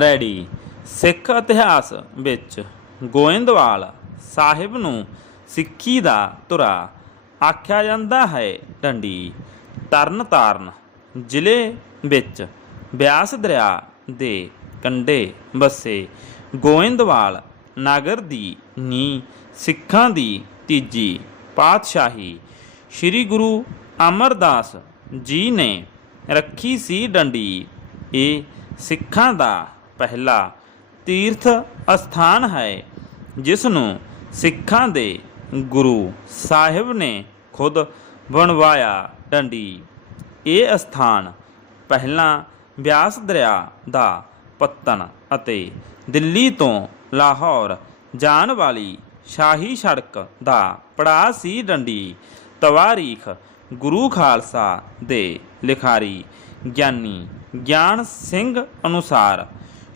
Ready. ਸਿੱਖ ਇਤਿਹਾਸ ਵਿੱਚ ਗੋਇੰਦਵਾਲ ਸਾਹਿਬ ਨੂੰ ਸਿੱਖੀ ਦਾ ਧੁਰਾ ਆਖਿਆ ਜਾਂਦਾ ਹੈ ਡੰਡੀ। ਤਰਨ ਤਾਰਨ ਜ਼ਿਲ੍ਹੇ ਵਿੱਚ ਬਿਆਸ ਦਰਿਆ ਦੇ ਕੰਢੇ ਵਸੇ ਗੋਇੰਦਵਾਲ ਨਗਰ ਦੀ ਨੀ ਸਿੱਖਾਂ ਦੀ ਤੀਜੀ ਪਾਤਸ਼ਾਹੀ ਸ੍ਰੀ ਗੁਰੂ ਅਮਰਦਾਸ ਜੀ ਨੇ ਰੱਖੀ ਸੀ ਡੰਡੀ। ਇਹ ਸਿੱਖਾਂ ਦਾ ਪਹਿਲਾ ਤੀਰਥ ਅਸਥਾਨ ਹੈ ਜਿਸ ਨੂੰ ਸਿੱਖਾਂ ਦੇ ਗੁਰੂ ਸਾਹਿਬ ਨੇ ਖੁਦ ਬਣਵਾਇਆ ਡੰਡੀ। ਇਹ ਅਸਥਾਨ ਪਹਿਲਾਂ ਬਿਆਸ ਦਰਿਆ ਦਾ ਪੱਤਨ ਅਤੇ ਦਿੱਲੀ ਤੋਂ ਲਾਹੌਰ ਜਾਣ ਵਾਲੀ ਸ਼ਾਹੀ ਸੜਕ ਦਾ ਪੜਾਅ ਸੀ ਡੰਡੀ। ਤਵਾਰੀਖ ਗੁਰੂ ਖਾਲਸਾ ਦੇ ਲਿਖਾਰੀ ਗਿਆਨੀ, ਗਿਆਨ ਸਿੰਘ ਅਨੁਸਾਰ,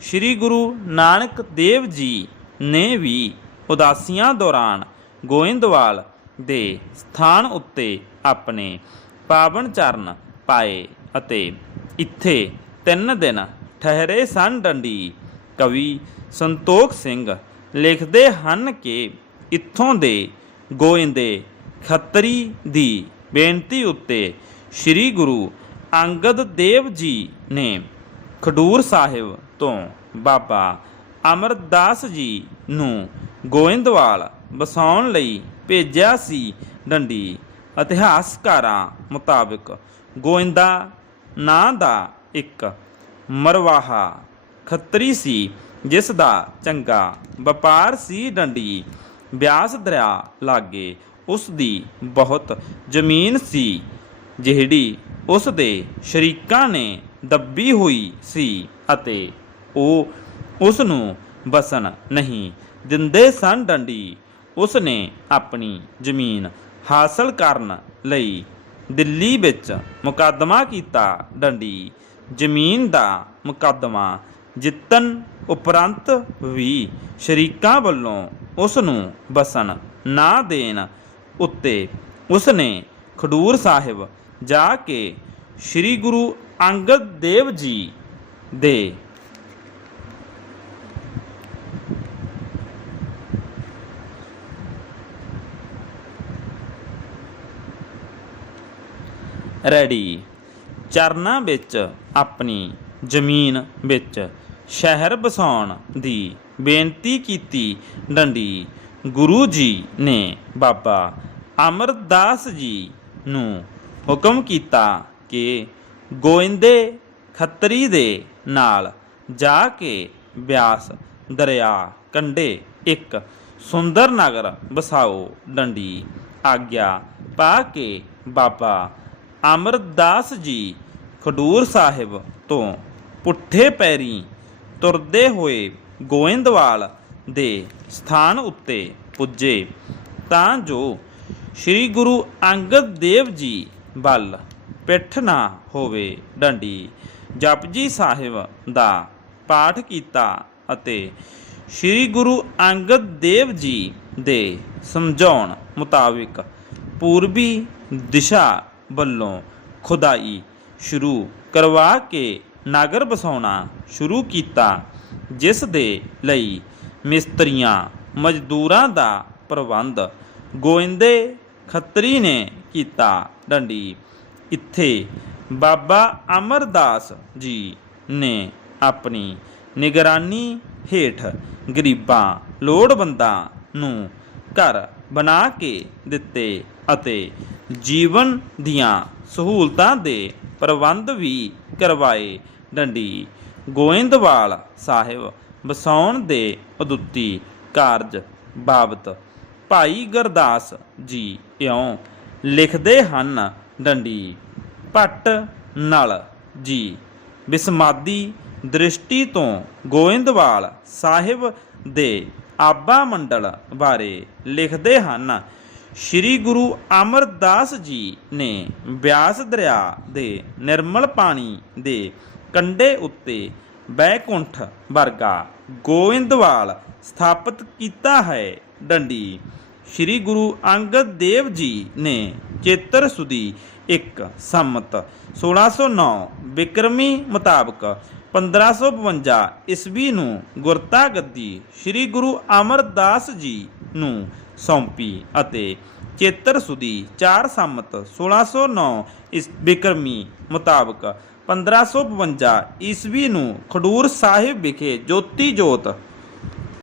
ਸ੍ਰੀ ਗੁਰੂ ਨਾਨਕ ਦੇਵ ਜੀ ਨੇ ਵੀ ਉਦਾਸੀਆਂ ਦੌਰਾਨ ਗੋਇੰਦਵਾਲ ਦੇ ਸਥਾਨ ਉੱਤੇ ਆਪਣੇ ਪਾਵਨ ਚਰਨ ਪਾਏ ਅਤੇ ਇੱਥੇ ਤਿੰਨ ਦਿਨ ਠਹਿਰੇ ਸਨ ਡੰਡੀ। ਕਵੀ ਸੰਤੋਖ ਸਿੰਘ ਲਿਖਦੇ ਹਨ ਕਿ ਇੱਥੋਂ ਦੇ ਗੋਇੰਦੇ ਖੱਤਰੀ ਦੀ ਬੇਨਤੀ ਉੱਤੇ ਸ੍ਰੀ ਗੁਰੂ ਅੰਗਦ ਦੇਵ ਜੀ ਨੇ ਖਡੂਰ ਸਾਹਿਬ ਤੋਂ ਬਾਬਾ ਅਮਰਦਾਸ ਜੀ ਨੂੰ ਗੋਇੰਦਵਾਲ ਵਸਾਉਣ ਲਈ ਭੇਜਿਆ ਸੀ ਡੰਡੀ। ਇਤਿਹਾਸਕਾਰਾਂ ਮੁਤਾਬਕ ਗੋਇੰਦਾ ਨਾਂ ਦਾ ਇੱਕ ਮਰਵਾਹਾ ਖੱਤਰੀ ਸੀ, ਜਿਸ ਦਾ ਚੰਗਾ ਵਪਾਰ ਸੀ ਡੰਡੀ। ਬਿਆਸ ਦਰਿਆ ਲਾਗੇ ਉਸ ਦੀ ਬਹੁਤ ਜ਼ਮੀਨ ਸੀ, ਜਿਹੜੀ ਉਸ ਦੇ ਸ਼ਰੀਕਾਂ ਨੇ ਦੱਬੀ ਹੋਈ ਸੀ ਅਤੇ ਉਹ ਉਸ ਨੂੰ ਬਸਣ ਨਹੀਂ ਦਿੰਦੇ ਸਨ। ਡੰਡੀ ਉਸ ਨੇ ਆਪਣੀ ਜ਼ਮੀਨ ਹਾਸਲ ਕਰਨ ਲਈ ਦਿੱਲੀ ਵਿੱਚ ਮੁਕੱਦਮਾ ਕੀਤਾ। ਡੰਡੀ ਜ਼ਮੀਨ ਦਾ ਮੁਕੱਦਮਾ ਜਿੱਤਣ ਉਪਰੰਤ ਵੀ ਸ਼ਰੀਕਾਂ ਵੱਲੋਂ ਉਸ ਨੂੰ ਬਸਣ ਨਾ ਦੇਣ ਉੱਤੇ ਉਸ ਨੇ ਖਡੂਰ ਸਾਹਿਬ ਜਾ ਕੇ ਸ੍ਰੀ ਗੁਰੂ ਅੰਗਦ ਦੇਵ ਜੀ ਦੇ ਰੈਡੀ। ਚਰਨਾਂ ਵਿੱਚ, ਆਪਣੀ ਜ਼ਮੀਨ ਵਿੱਚ, ਸ਼ਹਿਰ ਵਸਾਉਣ ਦੀ ਬੇਨਤੀ ਕੀਤੀ ਡੰਡੀ। ਗੁਰੂ ਜੀ ਨੇ ਬਾਬਾ ਅਮਰਦਾਸ ਜੀ ਨੂੰ ਹੁਕਮ ਕੀਤਾ ਕਿ ਗੋਇੰਦੇ ਖੱਤਰੀ ਦੇ ਨਾਲ ਜਾ ਕੇ ਬਿਆਸ ਦਰਿਆ ਕੰਢੇ ਇੱਕ ਸੁੰਦਰ ਨਗਰ ਵਸਾਓ ਡੰਡੀ ਆਗਿਆ ਪਾ ਕੇ ਬਾਬਾ ਅਮਰਦਾਸ ਜੀ ਖਡੂਰ ਸਾਹਿਬ ਤੋਂ ਪੁੱਠੇ ਪੈਰੀ ਤੁਰਦੇ ਹੋਏ ਗੋਇੰਦਵਾਲ ਦੇ ਸਥਾਨ ਉੱਤੇ ਪੁੱਜੇ। ਤਾਂ ਜੋ ਸ੍ਰੀ ਗੁਰੂ ਅੰਗਦ ਦੇਵ ਜੀ ਵੱਲ ਪਿੱਠ ਨਾ ਹੋਵੇ ਡੰਡੀ। ਜਪਜੀ ਸਾਹਿਬ ਦਾ ਪਾਠ ਕੀਤਾ ਅਤੇ ਸ੍ਰੀ ਗੁਰੂ ਅੰਗਦ ਦੇਵ ਜੀ ਦੇ ਸਮਝਾਉਣ ਮੁਤਾਬਿਕ ਪੂਰਬੀ ਦਿਸ਼ਾ ਵੱਲੋਂ ਖੁਦਾਈ ਸ਼ੁਰੂ ਕਰਵਾ ਕੇ ਨਗਰ ਬਸਾਉਣਾ ਸ਼ੁਰੂ ਕੀਤਾ, ਜਿਸ ਦੇ ਲਈ ਮਿਸਤਰੀਆਂ, ਮਜ਼ਦੂਰਾਂ ਦਾ ਪ੍ਰਬੰਧ ਗੋਇੰਦੇ ਖੱਤਰੀ ਨੇ ਕੀਤਾ ਡੰਡੀ। ਇੱਥੇ। ਬਾਬਾ ਅਮਰਦਾਸ ਜੀ ਨੇ ਆਪਣੀ ਨਿਗਰਾਨੀ ਹੇਠ ਗਰੀਬਾਂ, ਲੋੜਵੰਦਾਂ ਨੂੰ ਘਰ ਬਣਾ ਕੇ ਦਿੱਤੇ ਅਤੇ ਜੀਵਨ ਦੀਆਂ ਸਹੂਲਤਾਂ ਦੇ ਪ੍ਰਬੰਧ ਵੀ ਕਰਵਾਏ। ਡੰਡੀ ਗੋਇੰਦਵਾਲ ਸਾਹਿਬ ਵਸਾਉਣ ਦੇ ਉਦੁੱਤੀ ਕਾਰਜ ਬਾਬਤ ਭਾਈ ਗੁਰਦਾਸ ਜੀ ਇਉਂ ਲਿਖਦੇ ਹਨ। ਡੰਡੀ ਭੱਟ ਨਲ। ਜੀ। ਬਿਸਮਾਦੀ ਦ੍ਰਿਸ਼ਟੀ ਤੋਂ ਗੋਇੰਦਵਾਲ ਸਾਹਿਬ ਦੇ ਆਬਾ ਮੰਡਲ ਬਾਰੇ ਲਿਖਦੇ ਹਨ। ਸ੍ਰੀ ਗੁਰੂ ਅਮਰਦਾਸ ਜੀ ਨੇ ਬਿਆਸ ਦਰਿਆ ਦੇ ਨਿਰਮਲ ਪਾਣੀ ਦੇ ਕੰਢੇ ਉੱਤੇ ਬੈਕੁੰਠ ਵਰਗਾ ਗੋਇੰਦਵਾਲ ਸਥਾਪਿਤ ਕੀਤਾ ਹੈ। ਡੰਡੀ। ਸ੍ਰੀ ਗੁਰੂ ਅੰਗਦ ਦੇਵ ਜੀ ਨੇ ਚੇਤਰ ਸੁਦੀ ਇੱਕ ਸੰਮਤ। 1609 ਬਿਕਰਮੀ ਮੁਤਾਬਕ 1552 ਈਸਵੀ ਨੂੰ ਗੁਰਤਾ ਗੱਦੀ ਸ੍ਰੀ ਗੁਰੂ ਅਮਰਦਾਸ ਜੀ ਨੂੰ ਸੌਂਪੀ ਅਤੇ ਚੇਤਰ ਸੁਦੀ 4 ਸੰਮਤ 1609 ਇਸ ਬਿਕਰਮੀ ਮੁਤਾਬਕ 1552 ਈਸਵੀ ਨੂੰ ਖਡੂਰ ਸਾਹਿਬ ਵਿਖੇ ਜੋਤੀ ਜੋਤ